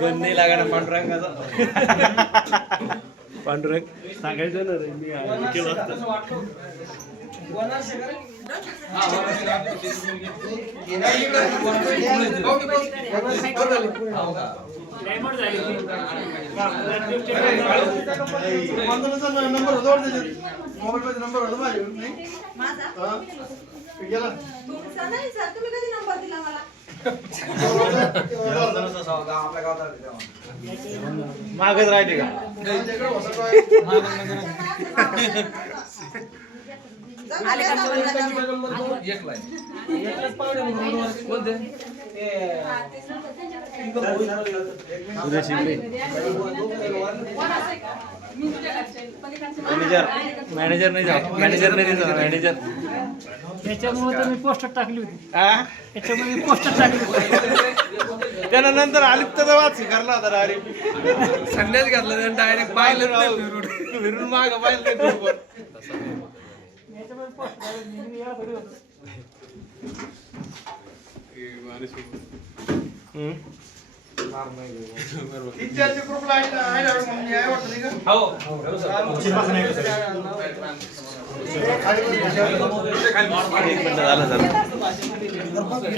गण नाही लागणार पांडुरंगाचा. पांडुरंग सांगायचं ना रे मी केलं असतं. मागच राहिले का मॅनेजर नाही जाऊ मॅनेजर नाही जाऊ मॅनेजर त्याच्यामुळे तर मी पोस्टर टाकली होती. त्याच्यामुळे मी पोस्टर टाकली होती. त्यानंतर आलिप्तचा वाद स्वीकारला होता डायरेक्ट संन्यास घातला त्यानं डायरेक्ट पाहिलं फिरून माग पाहिलं त्याच्यामुळे पोस्टर टाकली. मी याला थोडी होतो. झालं